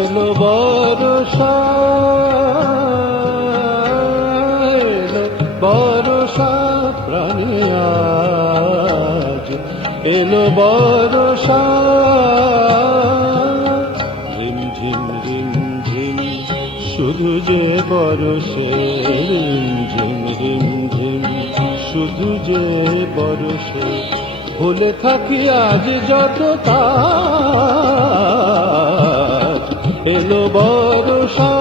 এলো বর্ষা, এলো বর্ষা প্রাণে আজ, এলো বর্ষা রিমঝিম রিমঝিম শুধু যে বরষে, রিমঝিম রিমঝিম শুধু যে বরষে। ভুলে থাকি আজ যত কাজ, এলো বর্ষা।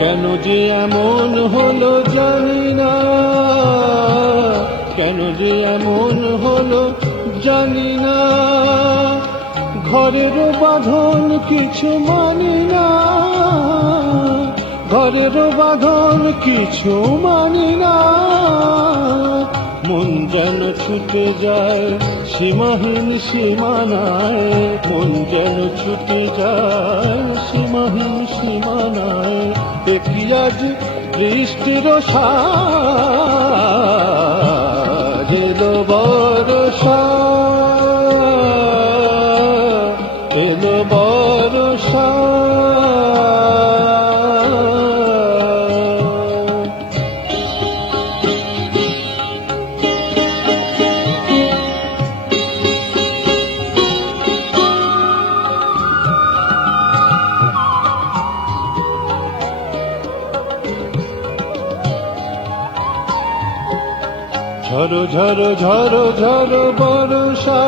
কেন যে এমন হলো জানি না, কেন যে এমন হলো জানি না, ঘরের বাঁধন কিছু মানি না, ঘরের বাঁধন কিছু মানি না। মন যেন ছুটে যায় সীমাহীন সীমানায়, মন যেন ছুটে যায় সীমাহীন সীমানায়। দেখি আজ বৃষ্টির সাজ, এলো বর্ষা, এলো বর্ষা। ঝরো ঝরো ঝরো ঝরো বর্ষা,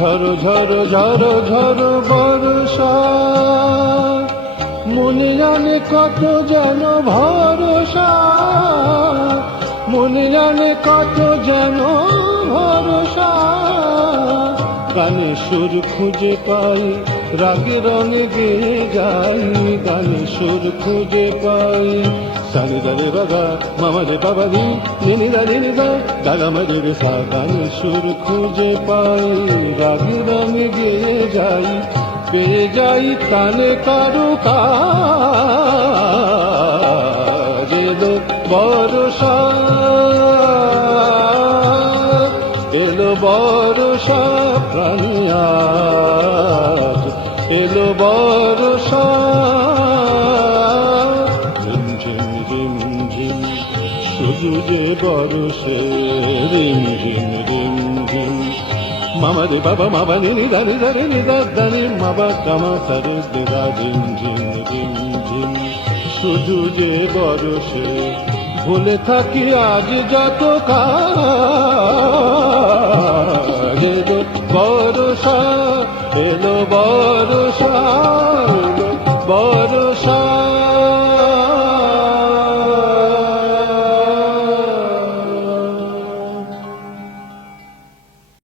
ঝরো ঝরো ঝরো ঝরো বর্ষা। মনে জানে কত যেন ভরসা, মনে জানে কত যেন ভরসা। গানে সুর খুঁজে পাই, রাগে রঙে গেয়ে যাই, গানে সুর খুঁজে পাই। সানি দারে বাবা মামা রে বাবা রি, নিনি দা নিনি দা দাদা মারে রে সা। গানে সুর খুঁজে পাই, রাগে রঙে গেয়ে যাই, পেয়ে যাই কানে কারো কাজ। এলো বর্ষা, এলো বর্ষা প্রাণী আজ, এলো বর্ষা। রিমঝিম রিমঝিম শুধু যে বরষে, রিমঝিম রিমঝিম। মামা রে বাবা মামা নিনি দানি দানি নিদা দানি মাবা কামা সারে দিদা। রিমঝিম রিমঝিম শুধু যে বরষে, ভুলে থাকি আজ যত কাজ। এলো বর্ষা, এলো বর্ষা।